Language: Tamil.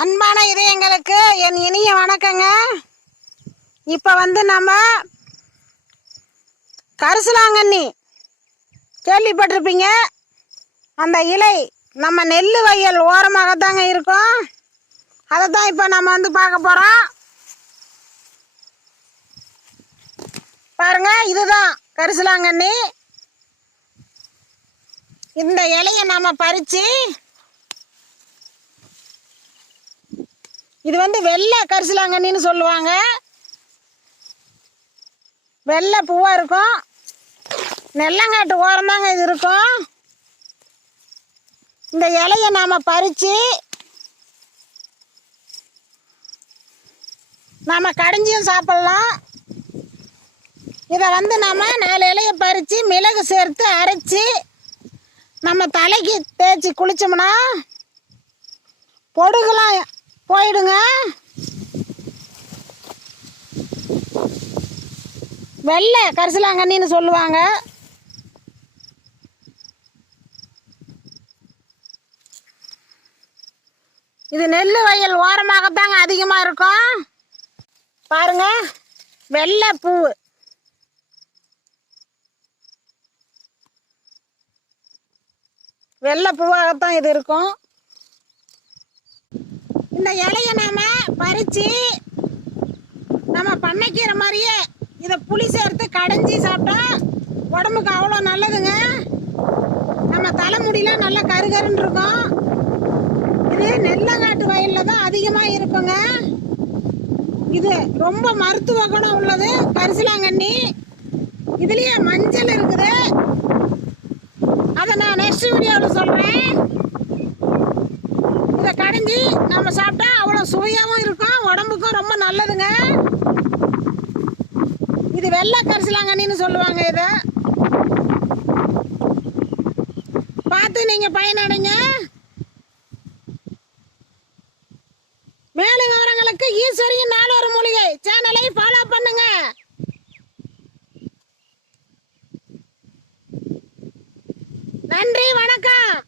அன்பான இதயங்களுக்கு என் இனிய வணக்கங்க. இப்போ நம்ம கரிசலாங்கண்ணி கேள்விப்பட்டிருப்பீங்க. அந்த இலை நம்ம நெல் வயல் ஓரமாகத்தாங்க இருக்கும். அதை தான் இப்போ நம்ம பார்க்க போகிறோம். பாருங்க, இதுதான் கரிசலாங்கண்ணி. இந்த இலையை நம்ம பறித்து, இது வெள்ளை கரிசலாங்கண்ணின்னு சொல்லுவாங்க. வெள்ளை பூவாக இருக்கும். நெல்லங்காட்டு ஓரம்தாங்க இது இருக்கும். இந்த இலையை நாம் பறித்து நாம் கடைஞ்சியும் சாப்பிட்லாம். இதை நம்ம 4 இலையை பறித்து மிளகு சேர்த்து அரைச்சி நம்ம தலைக்கு தேய்ச்சி குளித்தோம்னா பொடுகெல்லாம் போயிடுங்க. வெள்ளை கரிசலாங்கண்ணின்னு சொல்லுவாங்க. இது நெல் வயல் ஓரமாகத்தாங்க அதிகமாக இருக்கும். பாருங்க, வெள்ளை பூ. வெள்ளை பூவாகத்தான் இது இருக்கும். இந்த இலையை நாம பறித்து நம்ம பண்ணைக்கீரை மாதிரியே இதை புளி சேர்த்து கடைஞ்சி சாப்பிட்டா உடம்புக்கு அவ்வளோ நல்லதுங்க. நம்ம தலைமுடியெலாம் நல்லா கருகருன்னு இருக்கும். இது நெல்லங்காட்டு வயலில் தான் அதிகமாக இருக்குங்க. இது ரொம்ப மருத்துவ குணம் உள்ளது கரிசலாங்கண்ணி. இதுலேயே மஞ்சள் இருக்குது. அதை நான் நெக்ஸ்ட் வீடியோவில் சொல்கிறேன். இதை கடைஞ்சி நம்ம சாப்பிட்டா அவ்வளோ சுவையாகவும் இருக்கும், உடம்புக்கும் ரொம்ப நல்லதுங்க. இது வெள்ளை கரிசலாங்கண்ணின்னு சொல்லுவாங்க. இதை பார்த்து நீங்கள் பயனடைங்க. மேலும் விவரங்களுக்கு ஈஸ்வரியின் 4 மூலிகை சேனலை ஃபாலோ பண்ணுங்க. நன்றி, வணக்கம்.